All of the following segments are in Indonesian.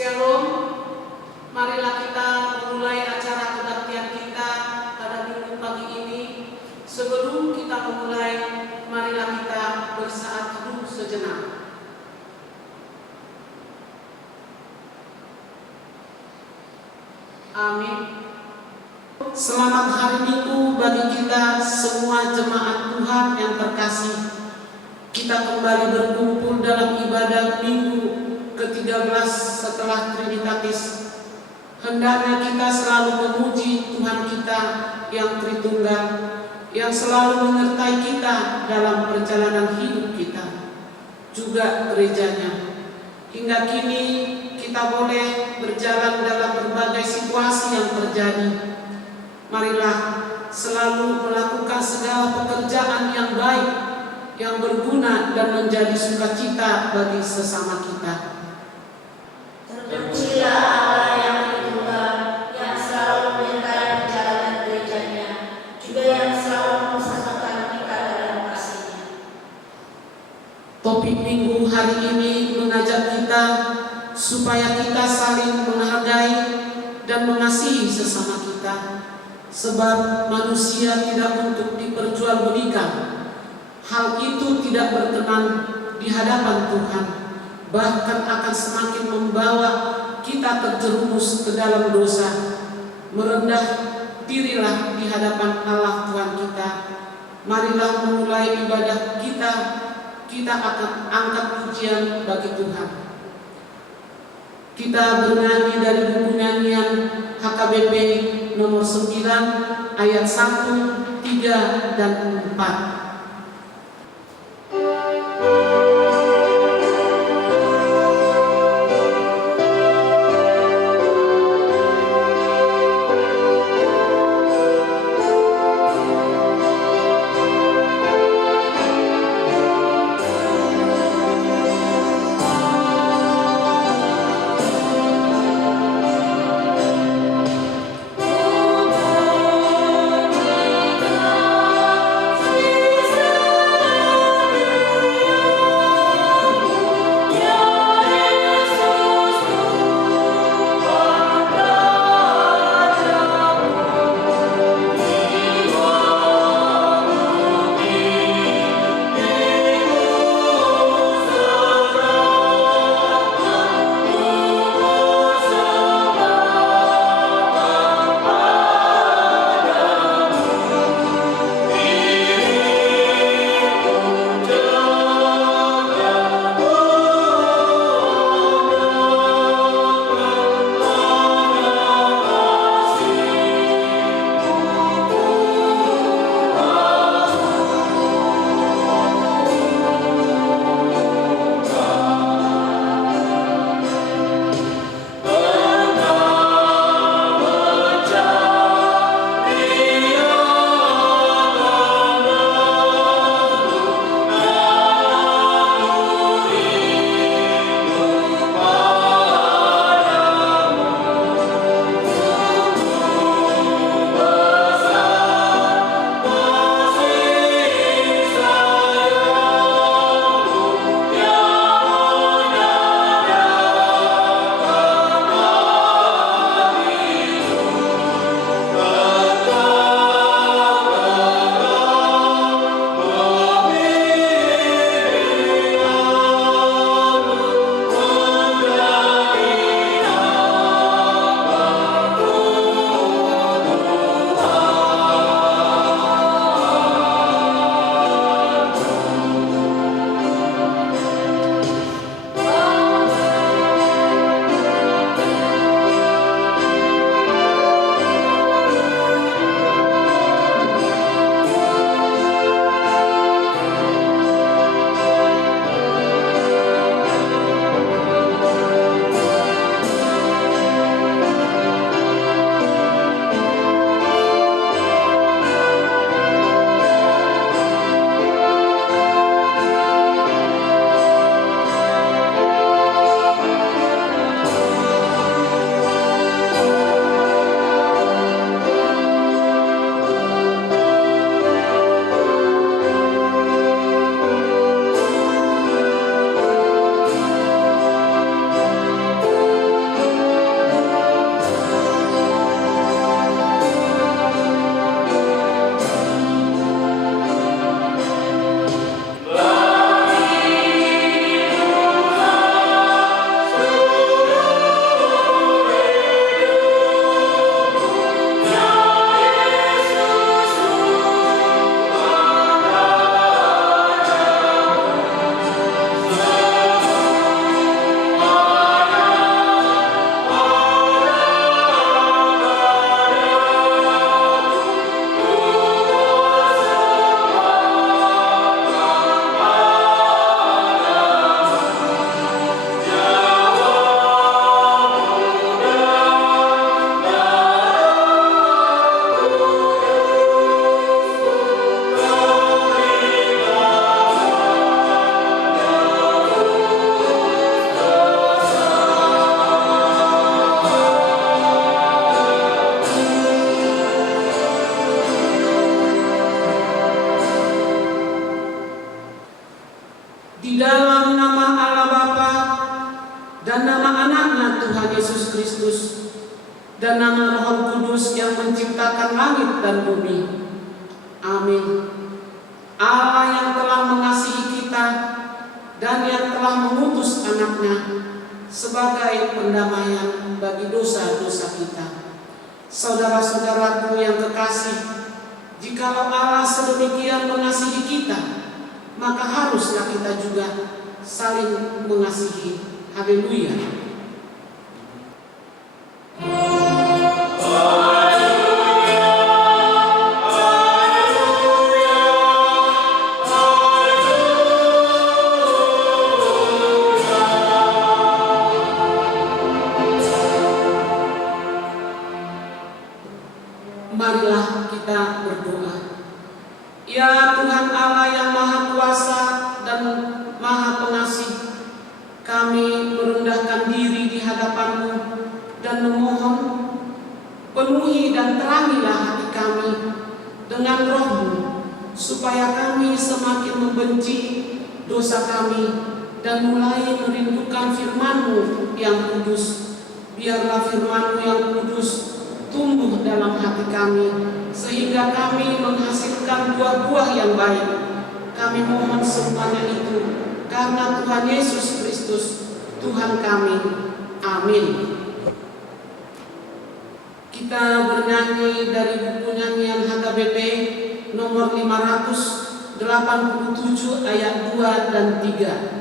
Shalom, marilah kita memulai acara kebaktian kita pada minggu pagi ini. Sebelum kita memulai, marilah kita bersaat teduh sejenak. Amin. Selamat hari Minggu bagi kita semua jemaat Tuhan yang terkasih. Kita kembali berkumpul dalam ibadah Minggu ke-13 setelah Trinitatis. Hendaknya kita selalu memuji Tuhan kita yang Tritunggal, yang selalu menyertai kita dalam perjalanan hidup kita, juga gerejanya. Hingga kini kita boleh berjalan dalam berbagai situasi yang terjadi. Marilah selalu melakukan segala pekerjaan yang baik, yang berguna dan menjadi sukacita bagi sesama kita. Terpujilah Allah yang Tritunggal, yang selalu menyertai perjalanan gerejanya, juga yang selalu mengusahakan kita dalam kasih-Nya. Topik minggu hari ini mengajak kita supaya kita saling menghargai dan mengasihi sesama kita, sebab manusia tidak untuk diperjualbelikan. Hal itu tidak berkenan di hadapan Tuhan, bahkan akan semakin membawa kita terjerumus ke dalam dosa. Merendah dirilah di hadapan Allah Tuhan kita. Marilah memulai ibadah kita. Kita akan angkat pujian bagi Tuhan. Kita bernyanyi dari buku nyanyian HKBP nomor 9 ayat 1, 3, dan 4. Oh, dan nama anaknya Tuhan Yesus Kristus, dan nama Roh Kudus yang menciptakan langit dan bumi. Amin. Allah yang telah mengasihi kita dan yang telah mengutus anaknya sebagai pendamaian bagi dosa-dosa kita. Saudara-saudaraku yang kekasih, jikalau Allah sedemikian mengasihi kita, maka haruslah kita juga saling mengasihi. Haleluya. Marilah kita berdoa. Ya Tuhan Allah yang Maha Kuasa dan Maha Pengasih, kami merendahkan diri di hadapan-Mu dan memohon, penuhi dan terangilah hati kami dengan Roh-Mu, supaya kami semakin membenci dosa kami dan mulai merindukan firman-Mu yang kudus. Biarlah firman-Mu yang kudus tumbuh dalam hati kami, sehingga kami menghasilkan buah-buah yang baik. Kami mohon semuanya itu karena Tuhan Yesus Kristus, Tuhan kami. Amin. Kita bernyanyi dari buku nyanyian HKBP nomor 587 ayat 2 dan 3.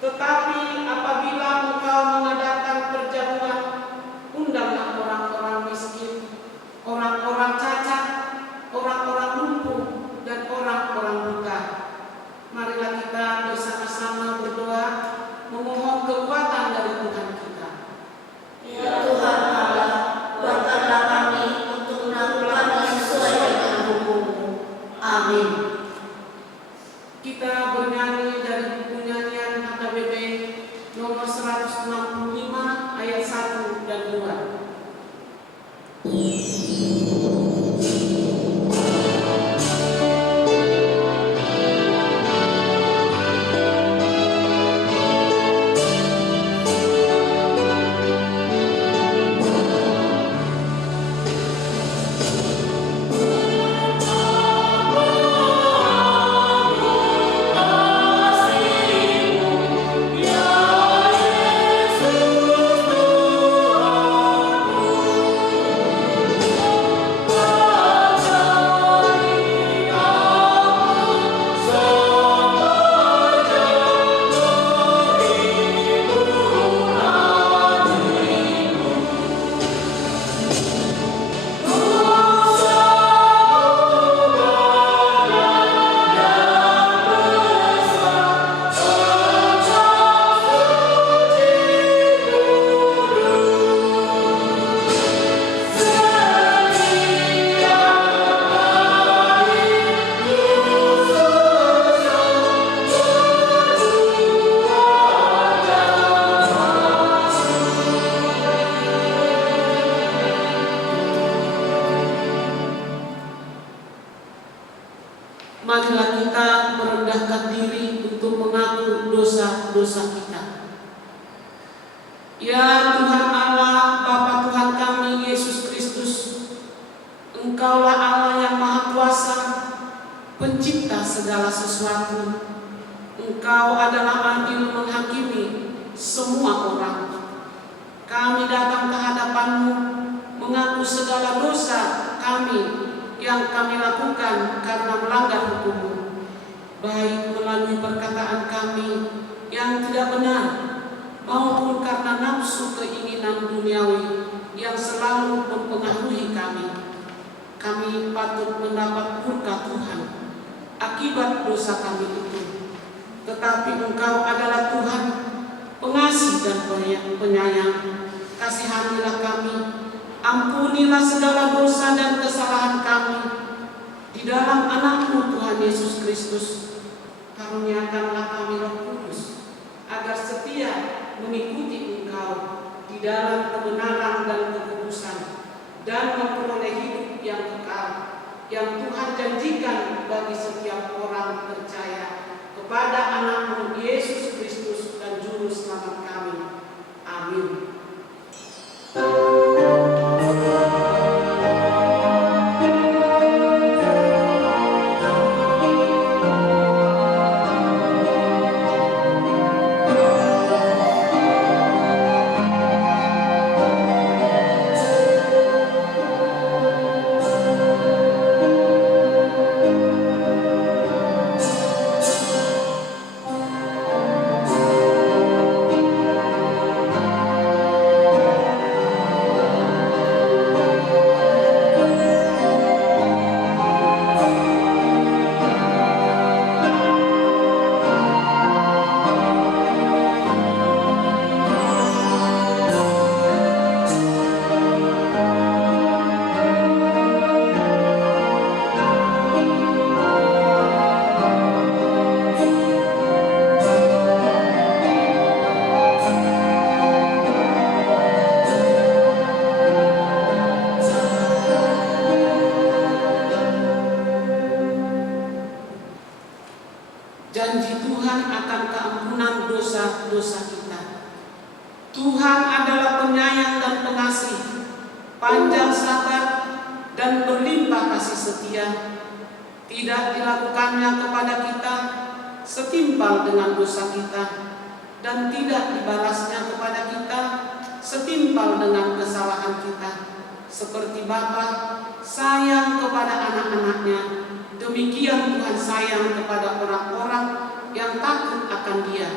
Tetapi apabila engkau mengadakan perjamuan, undanglah orang-orang miskin, orang-orang cacat, orang-orang lumpuh, dan orang-orang buta. Marilah kita bersama-sama berdoa, memohon kekuatan dari Tuhan kita. Ya Tuhan Allah, kuatkanlah kami untuk melakukan yang sesuai dengan hukum-Mu. Amin. Kita bernyanyi dari buku nyanyian HKBP nomor 165 ayat 1 dan 2. dosa-dosa kita. Ya Tuhan Allah, Bapa Tuhan kami Yesus Kristus, Engkaulah Allah yang Maha Kuasa, Pencipta segala sesuatu. Engkau adalah adil menghakimi semua orang. Kami datang ke hadapan-Mu mengaku segala dosa kami yang kami lakukan karena melanggar hukum-Mu, baik melalui perkataan kami yang tidak benar maupun karena nafsu keinginan duniawi yang selalu mempengaruhi kami. Kami patut mendapat murka Tuhan akibat dosa kami itu. Tetapi Engkau adalah Tuhan pengasih dan penyayang. Kasihanilah kami, ampunilah segala dosa dan kesalahan kami. Di dalam anak-Mu Tuhan Yesus Kristus, karuniakanlah kami Roh Kudus, agar setia mengikuti Engkau di dalam kebenaran dan kekudusan, dan memperoleh hidup yang kekal, yang Tuhan janjikan bagi setiap orang percaya kepada anak-Mu Yesus Kristus dan Juru Selamat kami. Amin. Janji Tuhan akan keampunan dosa-dosa kita. Tuhan adalah penyayang dan pengasih, panjang sabar dan berlimpah kasih setia. Tidak dilakukannya kepada kita setimpal dengan dosa kita, dan tidak dibalasnya kepada kita setimpal dengan kesalahan kita. Seperti Bapa sayang kepada anak-anaknya, demikian Tuhan sayang kepada orang-orang yang takut akan Dia.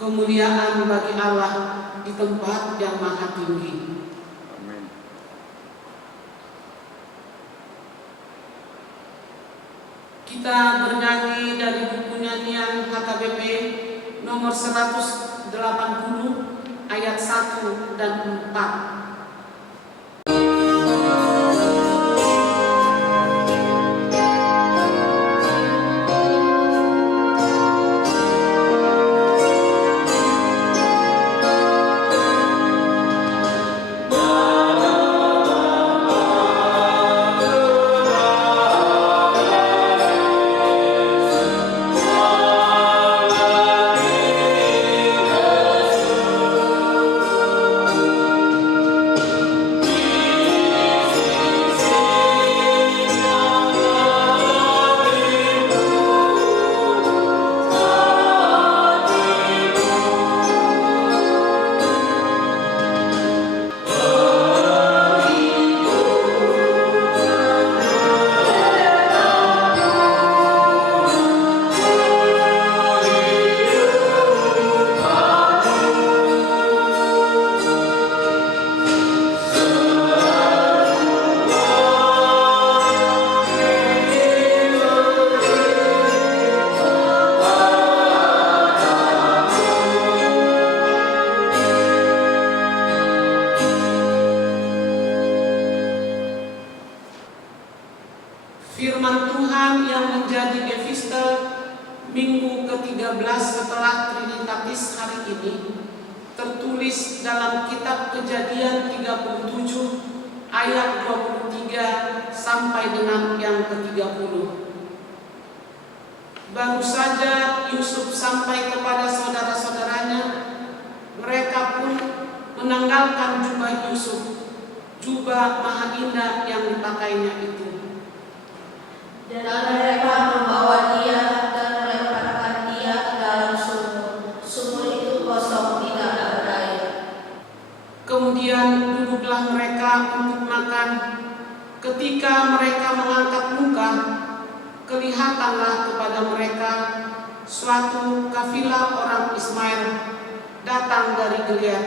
Kemuliaan bagi Allah di tempat yang maha tinggi. Amin. Kita bernyanyi dari buku nyanyian HKBP nomor 180 ayat 1 dan 4. Firman Tuhan yang menjadi epistel minggu ke-13 setelah Trinitatis hari ini tertulis dalam kitab Kejadian 37 ayat 23 sampai dengan yang ke-30. Baru saja Yusuf sampai kepada saudara-saudara jubah maha indah yang dipakainya itu. Dan mereka membawa dia dan melemparkan dia ke dalam sumur. Sumur itu kosong, tidak ada air. Kemudian duduklah mereka untuk makan. Ketika mereka mengangkat muka, kelihatanlah kepada mereka suatu kafilah orang Ismail datang dari Gilead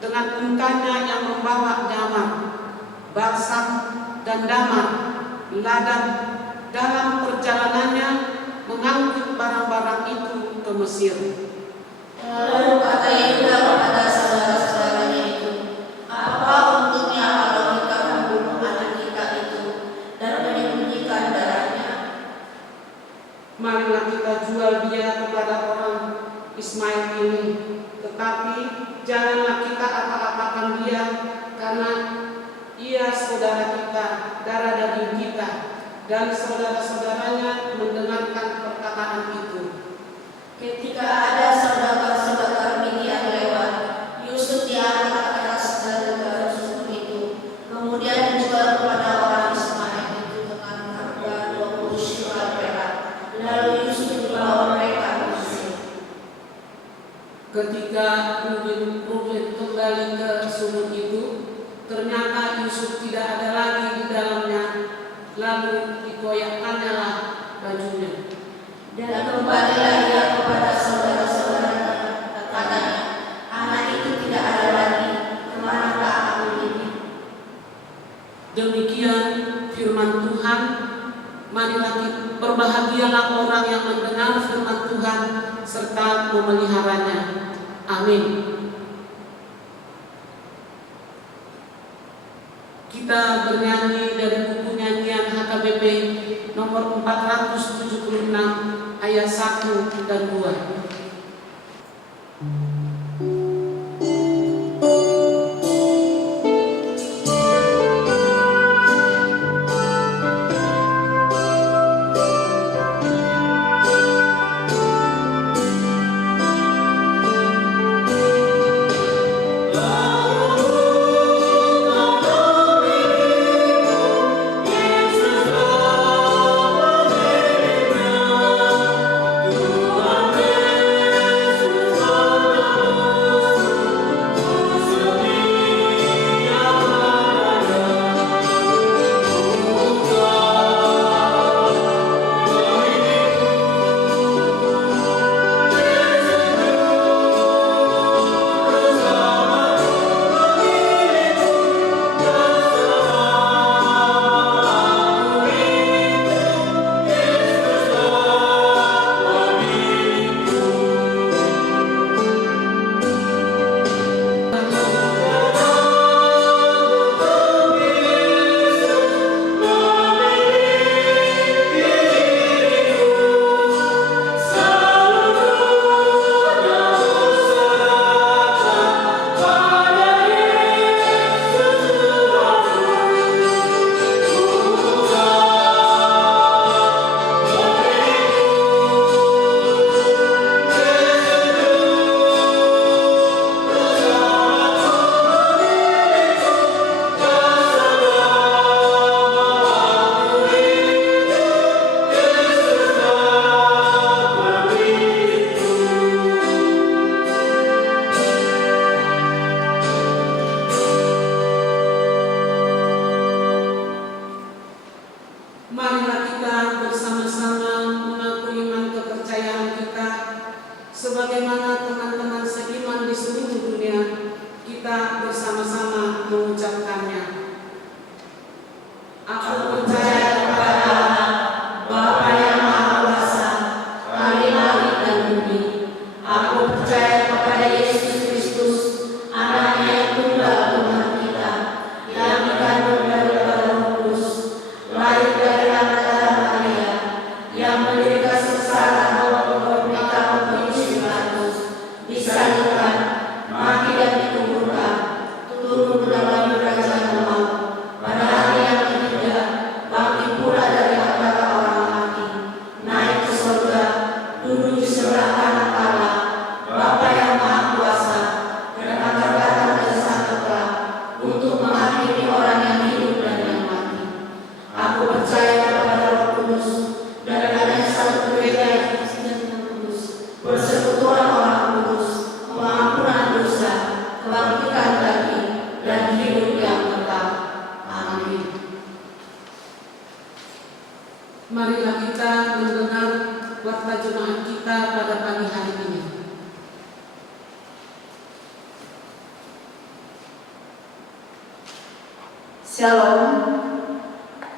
dengan untanya yang membawa damar, balsam dan damar, ladang, dalam perjalanannya mengangkut barang-barang itu ke Mesir. Lalu kata Yehuda kepada saudara-saudaranya itu, apa untungnya kalau kita membunuh anak kita itu dan menyembunyikan darahnya? Marilah kita jual dia kepada orang Ismail ini, tetapi janganlah kita apa-apakan dia, karena ia saudara kita, darah daging kita. Dan saudara-saudaranya mendengarkan perkataan itu. Ketika ada saudagar-saudagar Midian lewat, Yusuf diangkat atas dari sumur itu, kemudian dijual kepada orang Ismail itu dengan harga 20 shekel perak. Lalu Yusuf dibawa mereka ke Mesir. Ketika Ruben kembali ke sumur itu, ternyata Yusuf tidak ada lagi di dalamnya. Lalu dikoyakkannya lah bajunya. Dan kembalilah ia kepada saudara-saudaranya, katanya, anak itu tidak ada lagi, kemanakah aku ini? Demikian firman Tuhan. Marilah berbahagialah orang yang mendengar firman Tuhan serta memeliharanya. Amin. Kita bernyanyi dari buku nyanyian HKBP nomor 476 ayat 1 dan 2. Marilah kita bersama-sama mengaku iman kepercayaan kita sebagaimana teman-teman seiman di seluruh dunia. Kita bersama-sama mengucapkannya. Aku percaya kepada Allah, Bapa yang Maha Kuasa, Kali langit dan bumi. Aku percaya kepada Yesus Kristus, Anaknya yang tunggal Tuhan kita, yang dikandung dari Roh Kudus, lahir dari anak Maria, yang menderita sengsara oleh Pontius Pilatus, Shalom.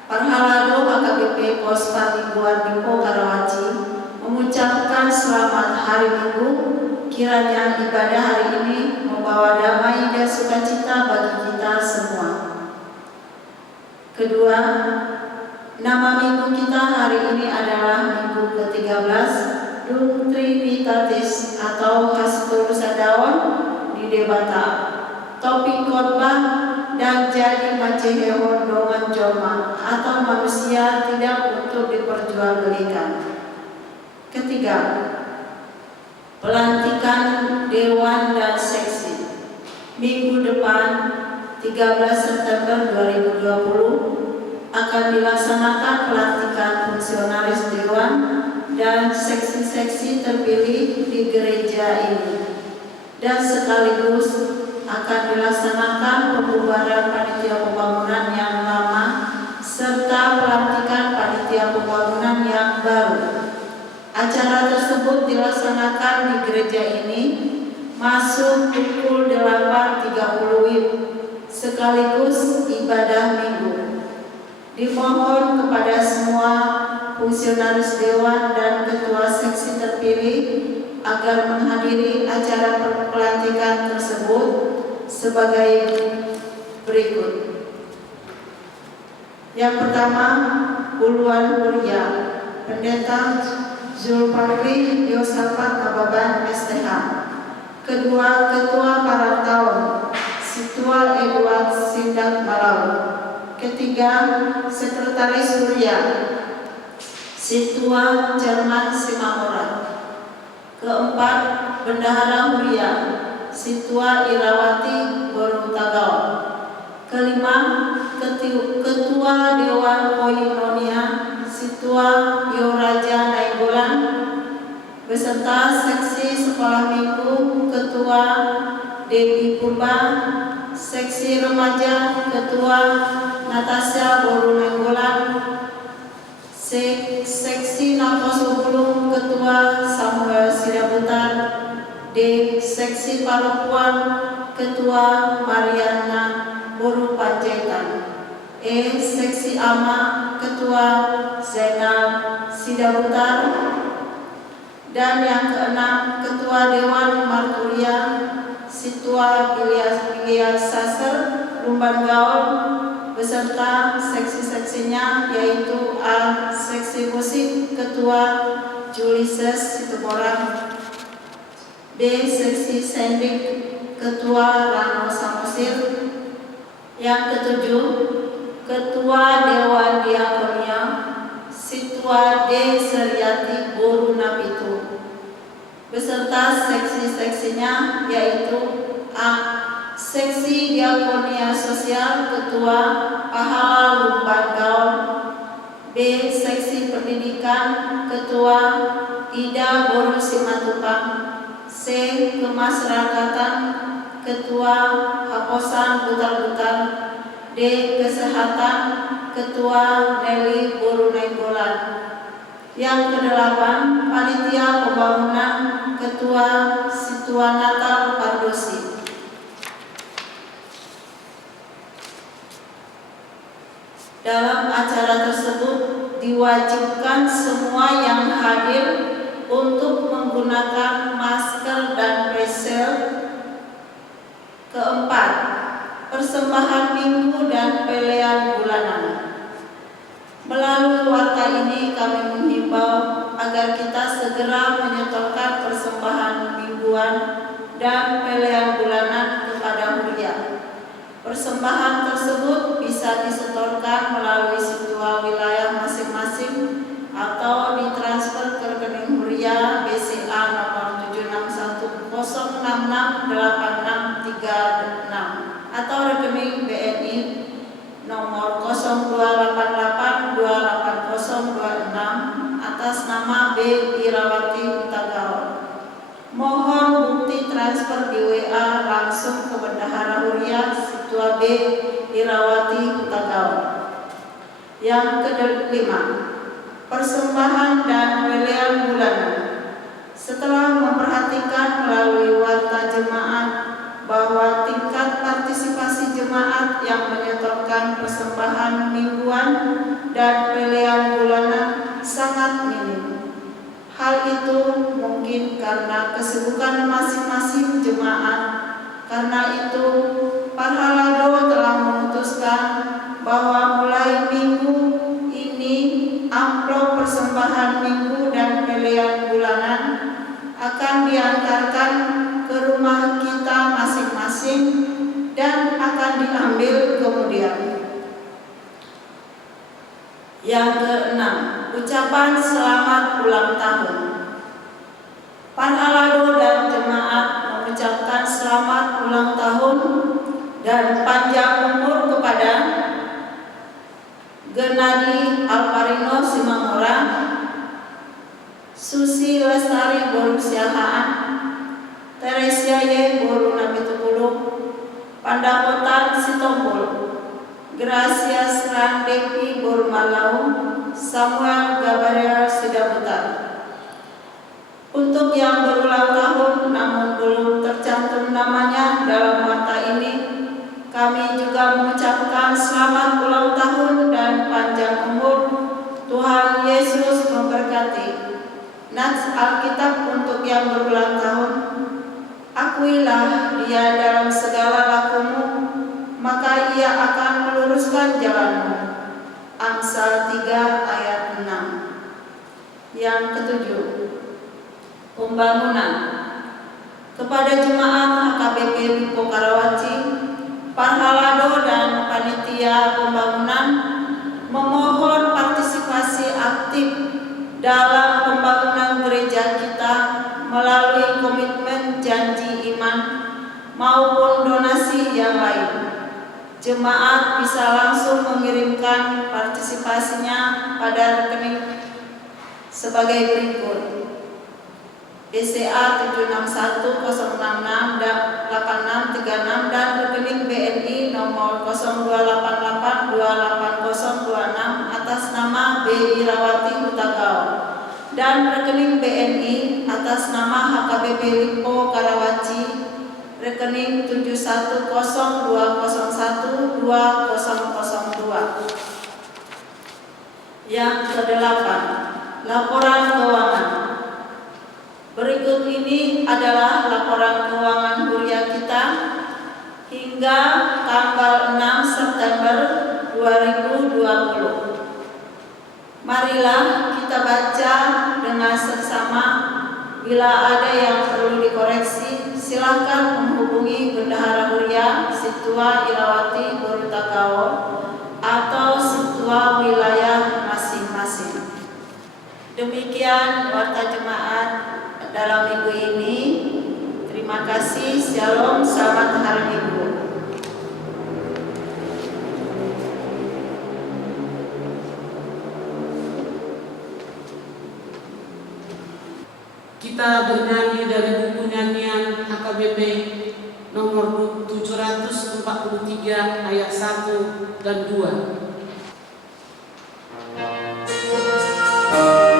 Parhalado HKBP Pos Pamingguan Dipo Karawaci mengucapkan selamat hari Minggu. Kiranya ibadah hari ini membawa damai dan sukacita bagi kita semua. Kedua, nama minggu kita hari ini adalah minggu ke-13 Dum Trinitatis atau Hastur Sadaon di Debata. Topik khotbah dan jadi macehehon dongan joma atau manusia tidak untuk diperjualbelikan. Ketiga, pelantikan Dewan dan Seksi. Minggu depan 13 September 2020 akan dilaksanakan pelantikan fungsionaris Dewan dan seksi-seksi terpilih di gereja ini, dan sekaligus akan dilaksanakan pembubaran panitia pembangunan yang lama serta pelantikan panitia pembangunan yang baru. Acara tersebut dilaksanakan di gereja ini masuk pukul 8.30 WIB sekaligus ibadah minggu. Dimohon kepada semua fungsionaris dewan dan ketua seksi terpilih agar menghadiri acara pelantikan tersebut sebagai berikut. Yang pertama, Uluan Mulia Pendeta Zulfakri Yosafat Kababan STH. Kedua, Ketua Parantauan Situa Edward Sindak Malau. Ketiga, Sekretaris Mulia Situa Jerman Simamora. Keempat, Bendahara Mulia Situa Irawati Borutagao. Kelima, Ketua Dewan Koinonia Situa Yoraja Nainggolan beserta seksi sekolah minggu Ketua Dewi Purba, seksi remaja Ketua Natasha Boru Nainggolan, seksi Nafas Bulung Ketua Samuel Sidabutar, D. Seksi Paropuan Ketua Mariana Boru Panjaitan, E. Seksi Ama Ketua Zainal Sidabutar, dan yang keenam Ketua Dewan Marturia Situa Ilyas Saser Lumban Gaul beserta seksi-seksinya yaitu A. Seksi Musik Ketua Julises Situboran, B. Seksi Sendik Ketua Rano Samosir. Yang ketujuh, Ketua Dewan Diakonia Situa D. Seriati Boru Napitu beserta seksi-seksinya yaitu A. Seksi Diakonia Sosial Ketua Pahala Lumban Gaul, B. Seksi Pendidikan Ketua Ida Boru Simatupang, C. Kemasyarakatan Ketua Haposan Butar-Butar, D. Kesehatan Ketua Nelly Boru Nainggolan. Yang kedelapan, Panitia Pembangunan Ketua Situa Natal Pardosi. Dalam acara tersebut diwajibkan semua yang hadir untuk menggunakan masker dan face shield. Keempat, persembahan minggu dan pelean bulanan. Melalui warta ini kami menghimbau agar kita segera menyetorkan persembahan mingguan dan pelean bulanan kepada Mulia. Persembahan tersebut bisa disetorkan melalui situa wilayah masing-masing atau ditransfer ke rekening Mulia BCA nomor 761668636 atau rekening BNI nomor 0288288026 atas nama B. Irawati Utagaon. Mohon bukti transfer di WA langsung ke Bendahara Mulia Situa B. Irawati Utagaon. Yang kelima, persembahan dan pelean bulanan. Setelah memperhatikan melalui warta jemaat bahwa tingkat partisipasi partisipasi jemaat yang menyetorkan persembahan mingguan dan pelean bulanan sangat minim. Hal itu mungkin karena kesibukan masing-masing jemaat. Karena itu, Parhalado telah memutuskan bahwa mulai minggu ini amplop persembahan minggu dan pelean bulanan akan diantarkan ke rumah kita masing-masing dan akan diambil kemudian. Yang keenam, ucapan selamat ulang tahun. Parhalado dan jemaat mengucapkan selamat ulang tahun dan panjang umur kepada Genadi Alparino Simangora, Susi Lestari Boru Siahaan, Teresia Y Boru Napitupulu, Pandapotan Sitompul, Gracia Srandepi Boru Malau, Samuel Gabriel Sidaputar. Untuk yang berulang tahun namun belum tercantum namanya dalam mata ini, kami juga mengucapkan selamat ulang tahun dan panjang umur. Tuhan Yesus memberkati. Nats Alkitab untuk yang berulang tahun. Akuilah dia dalam segala lakumu, maka ia akan meluruskan jalanmu. Amsal 3 ayat 6. Yang ketujuh, pembangunan. Kepada jemaat HKBP Lipo Karawaci, Parhalado dan panitia pembangunan memohon partisipasi aktif dalam pembangunan gereja kita melalui komitmen janji iman maupun donasi yang lain. Jemaat bisa langsung mengirimkan partisipasinya pada rekening sebagai berikut: BCA 761066866 dan rekening BNI nomor 0288288026 atas nama B. Irawati Hutagao dan rekening BNI atas nama HKBP Lipo Karawaci rekening 71020120002. Yang kedelapan, laporan keuangan. Berikut ini adalah laporan keuangan huriah kita hingga tanggal 6 September 2020. Marilah kita baca dengan seksama. Bila ada yang perlu dikoreksi, silakan menghubungi Bendahara Huriah Situa Irawati Borutakao atau Situa wilayah masing-masing. Demikian warta jemaat dalam minggu ini. Terima kasih. Shalom, selamat hari Minggu. Kita bernyanyi dari buku nyanyian HKBP nomor 743 ayat 1 dan 2. Amen.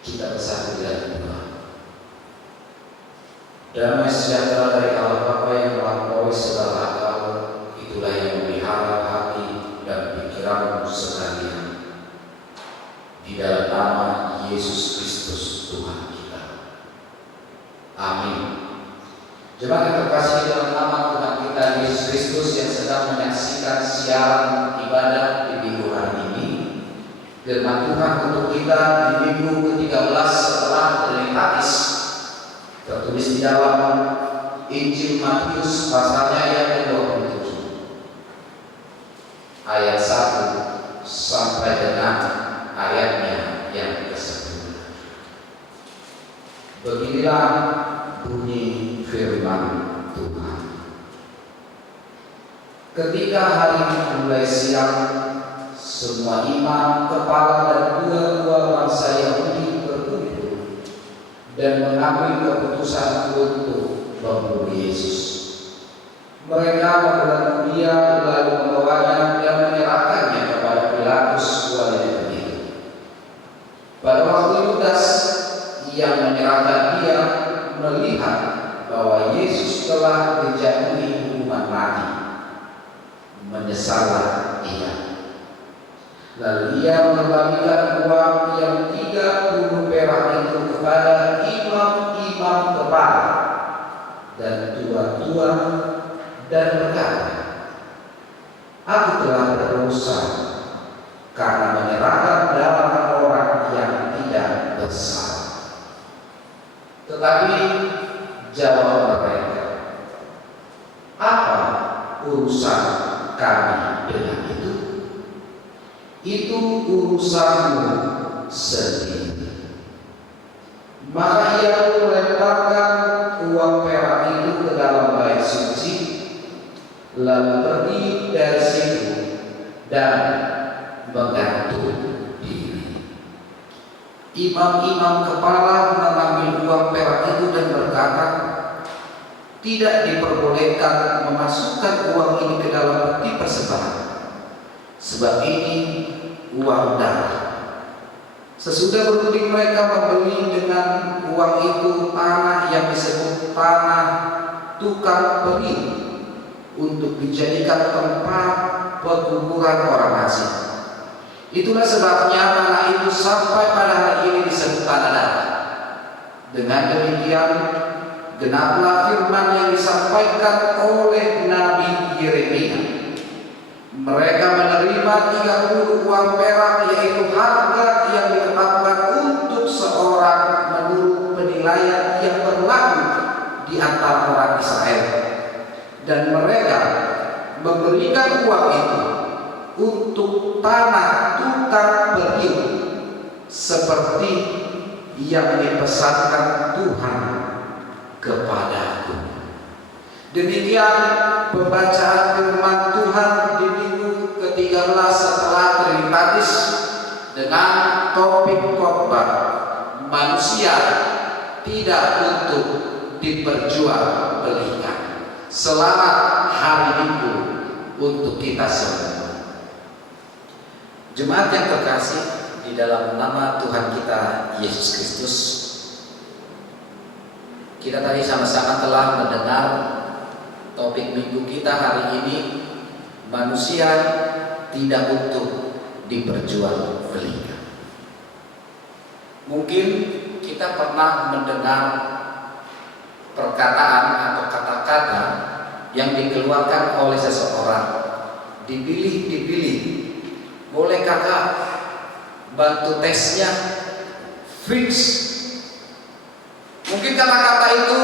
Kita bersatu dalam doa. Damai sejahtera dari Allah Bapa yang melampaui segala akal, itulah yang memelihara hati dan pikiranmu sekalian. Di dalam nama Yesus Kristus Tuhan kita. Amin. Jemaat yang terkasih, dalam nama Tuhan kita Yesus Kristus yang sedang menyaksikan siaran ibadah di minggu hari ini, firman Tuhan untuk kita di minggu ke-13 setelah Trinitatis tertulis di dalam Injil Matius pasalnya yang ke-27 ayat 1 sampai dengan ayatnya yang ke-10. Beginilah bunyi firman Tuhan. Ketika hari mulai siang, semua imam, kepala dan dua bangsa Yahudi berkumpul dan mengambil keputusan untuk membunuh Yesus. Mereka membelenggu Dia lalu membawanya dan menyerahkannya kepada Pilatus wali negeri itu. Pada waktu Yudas yang menyerahkan Dia melihat bahwa Yesus telah dijatuhi hukuman mati, menyesallah ia. Lalu ia mengembalikan uang yang 30 perak itu kepada imam-imam kepala dan tua-tua dan berkata, "Aku telah berdosa karena menyerahkan darah orang yang tidak bersalah." Tetapi jawab mereka, "Apa urusan kami dengan itu? Itu urusanmu sendiri." Maka ia melemparkan uang perak itu ke dalam bait suci, lalu pergi dari situ dan menggantung diri. Imam-imam kepala mengambil uang perak itu dan berkata, "Tidak diperbolehkan memasukkan uang ini ke dalam peti persembahan, sebab ini uang darah." Sesudah berunding mereka membeli dengan uang itu tanah yang disebut tanah tukang peri untuk dijadikan tempat pekuburan orang asing. Itulah sebabnya tanah itu sampai pada hari ini disebut tanah darah. Dengan demikian genaplah firman yang disampaikan oleh Nabi Yeremia. Mereka menerima 30 uang perak, yaitu harga yang ditetapkan untuk seorang menurut penilaian yang berlaku di antara orang Israel. Dan mereka memberikan uang itu untuk tanah tukang periuk seperti yang dipesankan Tuhan kepadaku. Demikian pembacaan firman Tuhan di minggu ke-13 setelah Trinitatis dengan topik khotbah manusia tidak untuk diperjualbelikan. Selamat hari Minggu untuk kita semua. Jemaat yang terkasih di dalam nama Tuhan kita Yesus Kristus, kita tadi sama-sama telah mendengar topik minggu kita hari ini, manusia tidak untuk diperjualbelikan. Mungkin kita pernah mendengar perkataan atau kata-kata yang dikeluarkan oleh seseorang, dipilih. Boleh kakak bantu tesnya? Fix. Mungkin kata-kata itu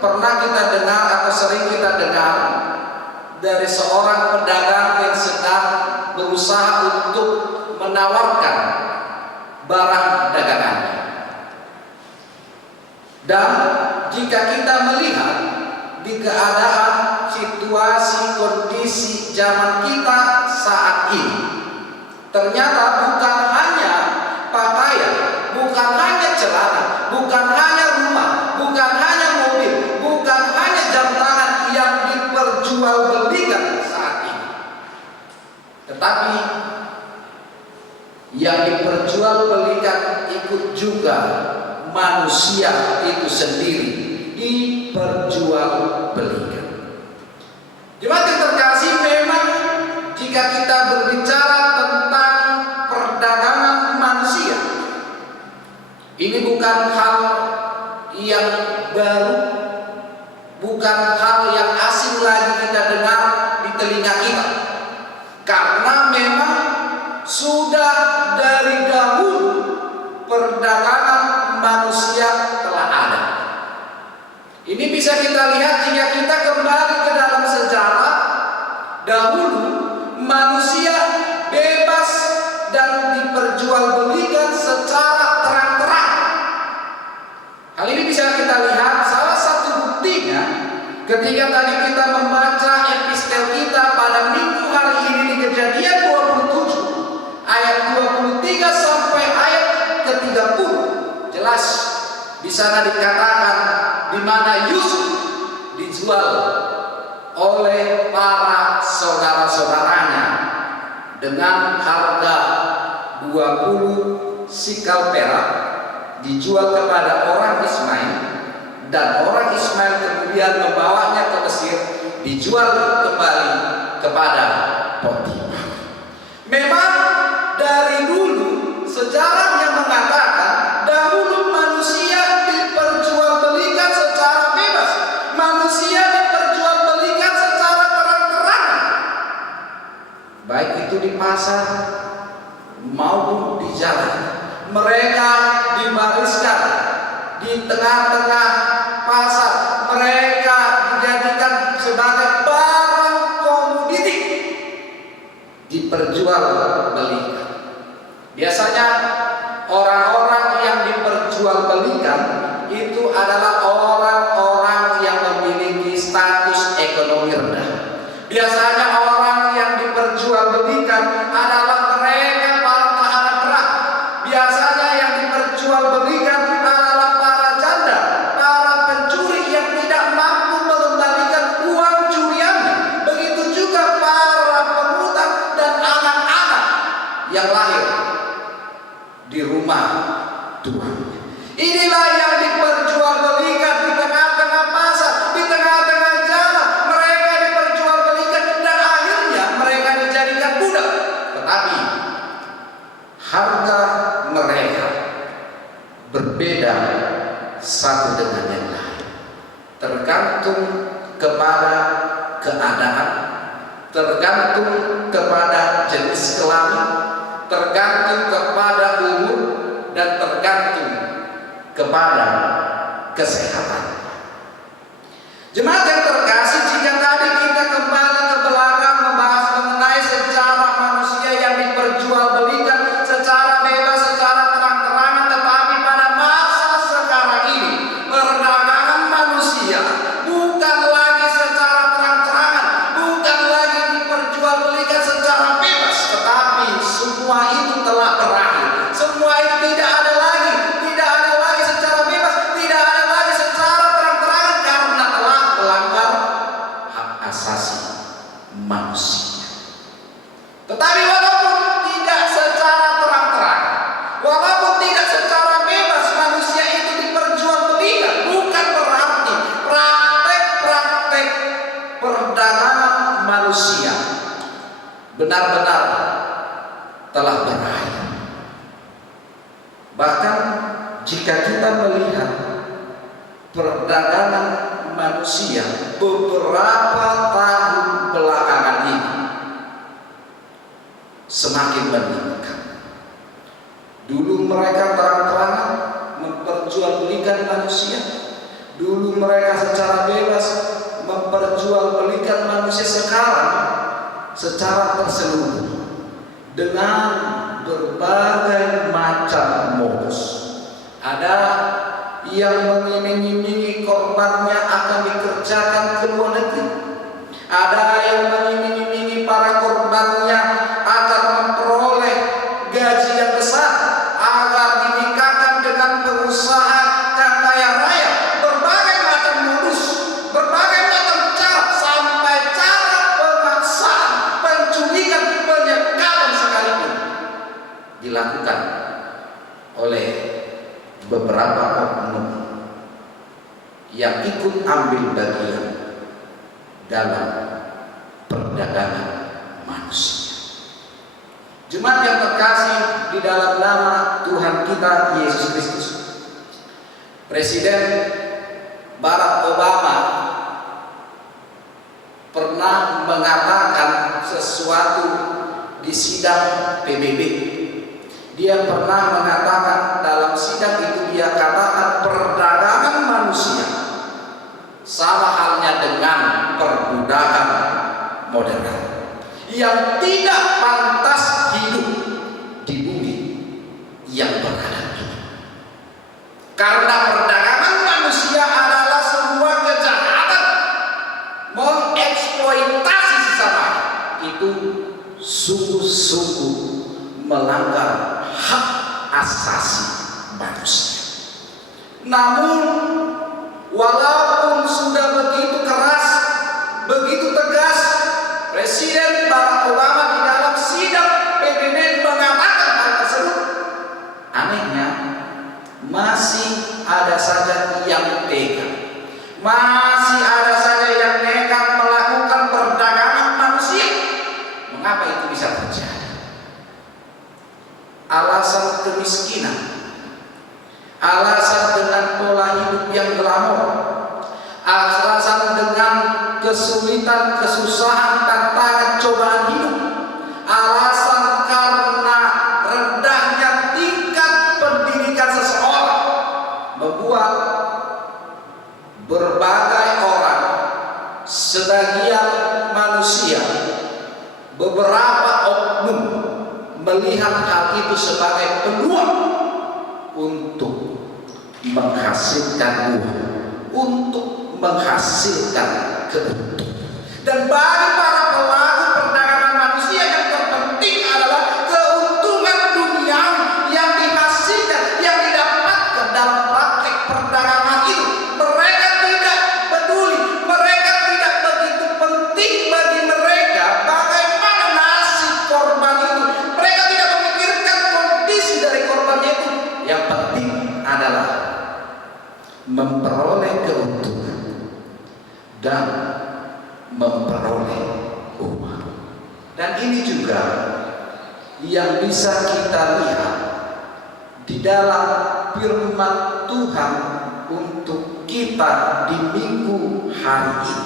pernah kita dengar atau sering kita dengar dari seorang pedagang yang sedang berusaha untuk menawarkan barang dagangannya. Dan jika kita melihat di keadaan situasi kondisi zaman kita saat ini, ternyata bukan hanya pakaian, bukan hanya celana, bukan hanya rumah, bukan hanya mobil, bukan hanya jam tangan yang diperjualbelikan saat ini, tetapi yang diperjualbelikan ikut juga manusia itu sendiri diperjualbelikan. Jemaat yang terkasih, memang jika kita berbicara tentang perdagangan manusia, ini bukan hal yang baru, bukan hal yang asing lagi kita dengar di telinga kita, karena memang sudah dari dahulu perdagangan manusia telah ada. Ini bisa kita lihat jika kita kembali ke dalam sejarah. Dahulu manusia bebas dan diperjualbelikan secara terang-terang. Hal ini bisa kita lihat, salah satu buktinya ketika tadi kita membaca epistel kita pada minggu hari ini di Kejadian 27 ayat 23 sampai ayat ke-30. Jelas di sana dikatakan di mana Yusuf dijual oleh para saudara-saudaranya dengan harga 20 sikal perak, dijual kepada orang Ismail, dan orang Ismail kemudian membawanya ke Mesir, dijual kembali kepada Potifar. Memang dari dulu sejarah yang mengatakan dahulu manusia diperjualbelikan secara bebas, manusia diperjualbelikan secara terang-terangan, baik itu di pasar maupun di jalan. Mereka dibariskan di tengah-tengah pasar, mereka dijadikan sebagai barang komoditi, diperjualbelikan. Biasanya orang-orang yang diperjualbelikan itu adalah orang-orang yang memiliki status ekonomi rendah. Biasanya orang yang diperjualbelikan adalah mereka para tahanan perang. Biasanya yang diperjualbelikan adalah para janda, para pencuri yang tidak mampu mengembalikan uang curiannya. Begitu juga para pengutang dan anak-anak yang lahir di rumah Tuhan. Inilah yang diperjualbelikan di tengah-tengah pasar, di tengah-tengah jalan. Mereka diperjualbelikan dan akhirnya mereka dijadikan budak. Tetapi harga mereka berbeda satu dengan yang lain, tergantung kepada keadaan, tergantung kepada jenis kelamin, tergantung kepada umur, dan tergantung kepada kesehatan. Jemaat yang terkasih, jika tadi kita kembali ke belakang membahas mengenai sejarah manusia yang diperjualbelikan secara bebas, secara terang-terangan, tetapi pada masa sekarang ini perdagangan manusia bukan lagi secara terang-terangan, bukan lagi diperjualbelikan secara bebas, tetapi semua itu telah berakhir. Semua itu tidak ada lagi secara bebas, tidak ada lagi secara terang-terangan, karena telah melanggar hak asasi manusia. Tetapi walaupun tidak secara terang-terangan, walaupun tidak secara bebas manusia itu diperjualbelikan, bukan berarti praktek-praktek perdagangan manusia benar-benar telah berakhir. Bahkan jika kita melihat perdagangan manusia beberapa tahun belakangan ini semakin meningkat. Dulu mereka terang-terangan memperjualbelikan manusia. Dulu mereka secara bebas memperjualbelikan manusia. Sekarang secara terselubung dengan berbagai macam modus. Ada yang mengiming-imingi korbannya akan dikerjakan ke luar negeri. Ada yang mengiming-imingi para korbannya agar memperoleh gaji yang besar, agar dinikahkan dengan pengusaha yang kaya raya. Berbagai macam modus, berbagai macam cara, sampai cara pemaksaan, penculikan, penyekapan sekalipun dilakukan oleh beberapa oknum yang ikut ambil bagian dalam perdagangan manusia. Jemaat yang terkasih di dalam nama Tuhan kita Yesus Kristus, Presiden Barack Obama pernah mengatakan sesuatu di sidang PBB. Dia pernah mengatakan dalam sidang itu, dia katakan perdagangan manusia sama halnya dengan perbudakan modern yang tidak pantas hidup di bumi yang beradab ini. Karena perdagangan manusia adalah sebuah kejahatan, mengeksploitasi sesama, itu sungguh-sungguh melanggar hak asasi manusia. Namun walaupun sudah begitu keras, begitu tegas, Presiden Barack Obama di dalam sidang PBB mengatakan hal tersebut, anehnya masih ada saja yang tega, masih ada saja yang nekat melakukan perdagangan manusia. Mengapa itu bisa terjadi? Alasan kemiskinan, alasan dengan pola hidup yang glamor, alasan dengan kesulitan, kesusahan, tantangan, cobaan hidup, alasan karena rendahnya tingkat pendidikan seseorang, membuat berbagai orang, sebagian manusia, beberapa oknum melihat hal itu sebagai peluang untuk menghasilkan uang, untuk menghasilkan keuntungan. Dan bagi para pelaku perdagangan manusia, yang terpenting adalah keuntungan duniawi yang dihasilkan, yang didapatkan dalam praktek perdagangan itu. Mereka tidak peduli, mereka tidak begitu penting bagi mereka bagaimana nasib korban itu. Mereka tidak memikirkan kondisi dari korbannya itu. Yang penting adalah memperoleh keuntungan dan memperoleh uang. Dan ini juga yang bisa kita lihat di dalam firman Tuhan untuk kita di minggu hari ini,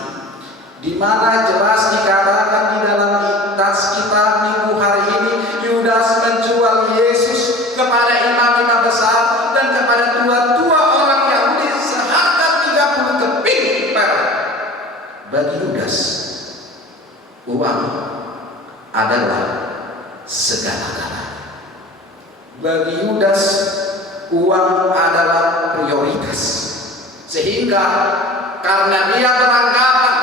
di mana jelas dikatakan di dalam tas kita minggu hari ini, Yudas menjual Yesus kepada imam-imam besar dan kepada tua-tua orang Yahudi seharga 30 keping perak. Bagi Yudas, uang adalah segala-galanya. Bagi Yudas, uang adalah prioritas. Sehingga karena dia beranggapan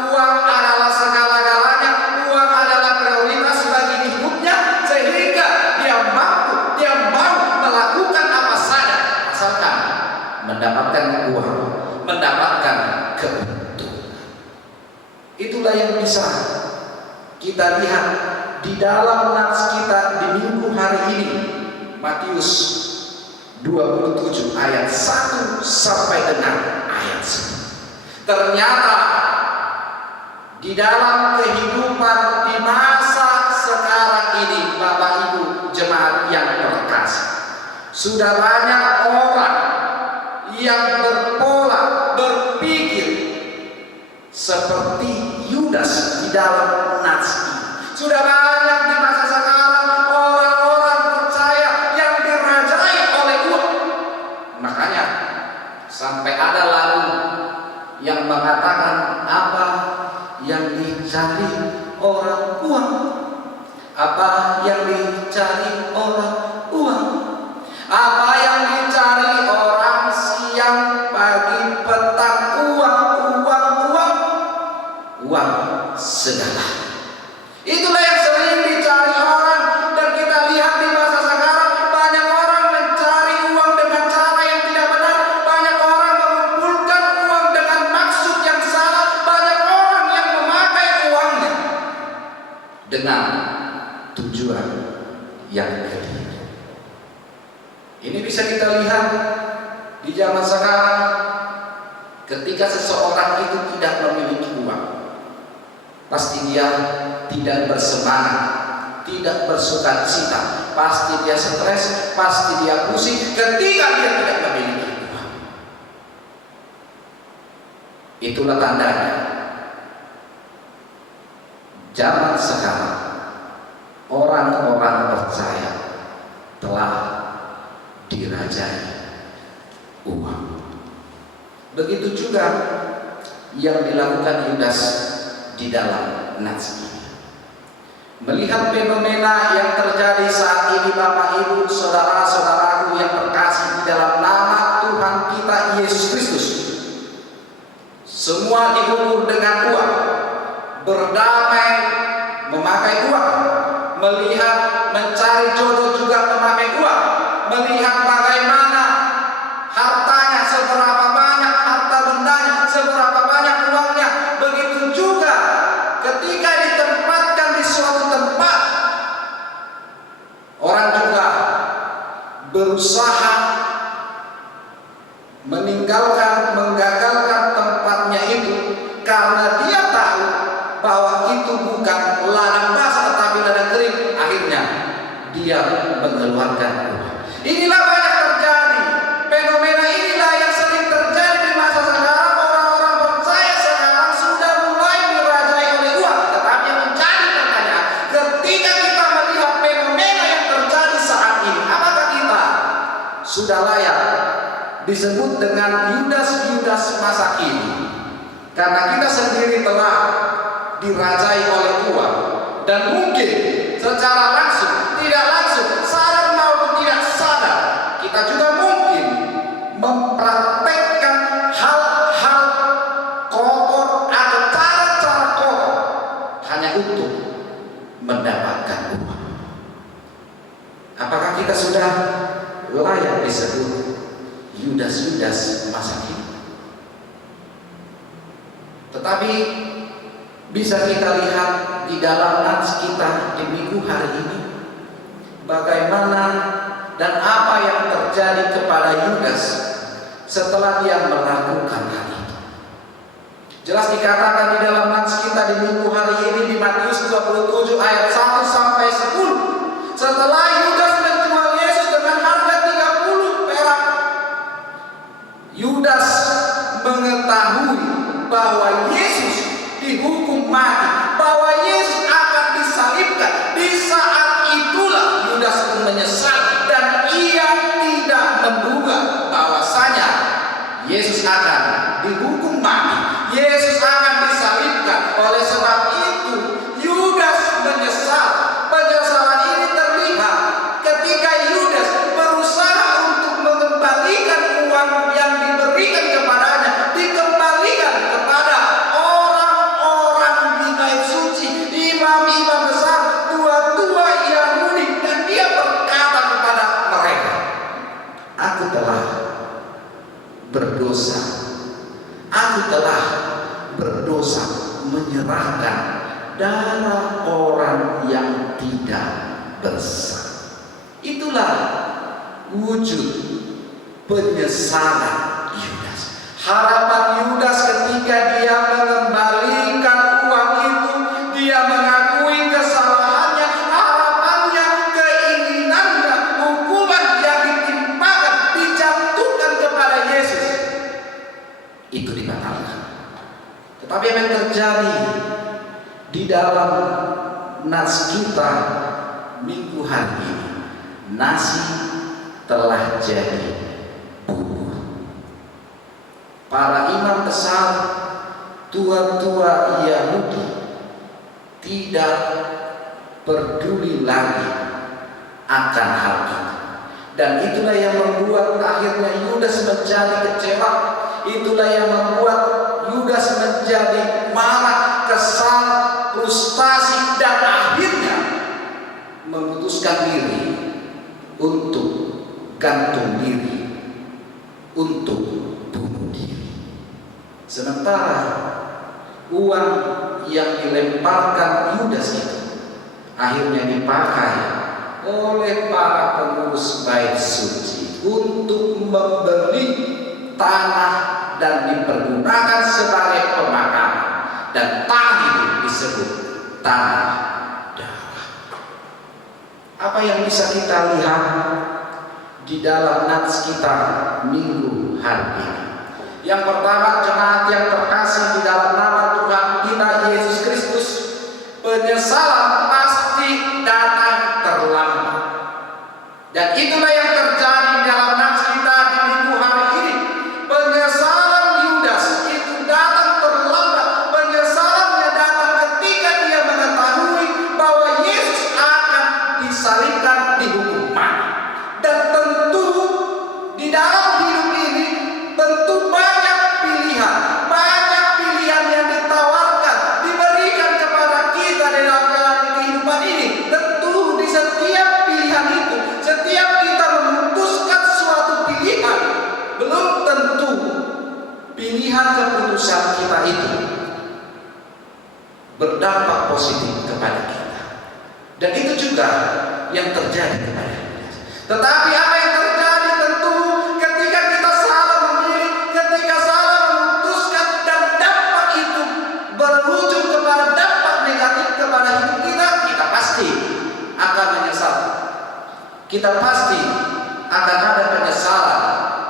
uang adalah segala-galanya, uang adalah prioritas bagi hidupnya, sehingga dia mau melakukan apa saja asalkan mendapatkan uang, mendapatkan keuntungan. Itulah yang bisa kita lihat di dalam nats kita di minggu hari ini, Matius 27 ayat 1 sampai dengan ayat 9. Ternyata di dalam kehidupan di masa sekarang ini, Bapak Ibu jemaat yang terkasih, sudah banyak orang yang berpola berpikir seperti Yudas di dalam nats ini. Sudah banyak di masa sekarang orang-orang percaya yang dirajai oleh uang. Makanya sampai ada lagu yang mengatakan, apa yang dicari orang uang, apa yang dicari orang uang, apa yang dicari orang siang pagi petang, uang segala. Itulah yang sering dicari orang, dan kita lihat di masa sekarang banyak orang mencari uang dengan cara yang tidak benar, banyak orang mengumpulkan uang dengan maksud yang salah, banyak orang yang memakai uangnya dengan tujuan yang keliru. Ini bisa kita lihat zaman sekarang, ketika seseorang itu tidak memiliki uang, pasti dia tidak bersemangat, tidak bersukacita, pasti dia stres, pasti dia pusing ketika dia tidak memiliki uang. Itulah tandanya zaman sekarang orang-orang percaya telah dirajai uang. Begitu juga yang dilakukan Yudas di dalam nats ini. Melihat fenomena yang terjadi saat ini, Bapak Ibu, saudara-saudaraku yang terkasih, di dalam nama Tuhan kita Yesus Kristus, semua diukur dengan uang, berdamai memakai uang, melihat mencari jodoh juga memakai uang, melihat bagaimana hartanya, seberapa banyak harta bendanya, seberapa banyak uangnya. Begitu juga ketika ditempatkan di suatu tempat, orang juga berusaha menggagalkan tempatnya itu, karena dia tahu bahwa itu bukan ladang basah tetapi ladang kering. Akhirnya dia mengeluarkan uang. Inilah banyak terjadi. Fenomena inilah yang sering terjadi di masa sekarang. Orang-orang percaya sekarang sudah mulai dirajai oleh uang. Tetapi yang menjadi pertanyaan, ketika kita melihat fenomena yang terjadi saat ini, apakah kita sudah layak disebut dengan Yudas-Yudas masa kini? Karena kita sendiri telah dirajai oleh uang, dan mungkin secara langsung, tidak langsung, sadar maupun tidak sadar, kita juga mungkin mempraktekkan hal-hal kotor atau cara-cara kotor hanya untuk mendapatkan uang. Apakah kita sudah layak disebut Yudas-Yudas masa kini? Tetapi bisa kita lihat di dalam nats kita di minggu hari ini, bagaimana dan apa yang terjadi kepada Yudas setelah dia melakukan hal itu. Jelas dikatakan di dalam nats kita di minggu hari ini di Matius 27 ayat 1 sampai 10. Setelah Yudas menjual Yesus dengan harga 30 perak, Yudas mengetahui bahwa Yesus dihukum mati, bahwa Yesus akan disalibkan. Di saat itulah Yudas pun menyesal, dan ia tidak menduga bahwasanya Yesus akan dihukum mati, Yesus akan disalibkan. Oleh sebab itu Yudas menyesal. Penyesalan ini terlihat ketika Yudas berusaha untuk mengembalikan uang yang diberikan kepadanya, dikembalikan kepada orang-orang di bait suci, imam-imam besar, tua-tua Yahudi, dan dia berkata kepada mereka, "Aku telah berdosa, aku telah berdosa menyerahkan darah orang yang tidak bersalah." Itulah wujud penyesalan Yudas. Harapan Yudas ketika dia mengembalikan uang itu, dia mengakui kesalahannya, harapannya, keinginannya, hukuman yang ditimpakan, dijatuhkan kepada Yesus, itu dibatalkan. Tetapi yang terjadi di dalam nats kita minggu hari ini, nasi telah jadi bubur. Para imam besar, tua-tua Yahudi tidak peduli lagi akan hal itu, dan itulah yang membuat akhirnya Yudas menjadi kecewa. Itulah yang membuat Yudas menjadi marah, kesal, frustasi, dan akhirnya memutuskan diri untuk gantung diri, untuk bunuh diri. Sementara uang yang dilemparkan Yudas itu akhirnya dipakai oleh para pengurus bait suci untuk membeli tanah dan dipergunakan sebagai pemakaman, dan tanah itu disebut tanah darah. Apa yang bisa kita lihat di dalam nats kita minggu hari ini? Yang pertama, jemaat yang terkasih di dalam nama Tuhan kita Yesus Kristus, penyesalan pasti datang terlambat. Dan itulah yang terjadi di dalam nats kita di minggu hari ini. Penyesalan Yudas itu datang terlambat. Penyesalannya datang ketika dia mengetahui bahwa Yesus akan disalibkan, dihukum mati. Dan tentu di dalam hidup ini tentu banyak pilihan yang ditawarkan, diberikan kepada kita dalam kehidupan ini. Tentu di setiap pilihan itu, setiap kita memutuskan suatu pilihan, belum tentu pilihan keputusan kita itu berdampak positif kepada kita. Dan itu juga yang terjadi kepada kita. Tetapi apa yang terjadi tentu ketika kita salah memilih, ketika salah memutuskan, dan dampak itu berujung kepada dampak negatif kepada hidup kita, kita pasti akan menyesal. Kita pasti akan ada penyesalan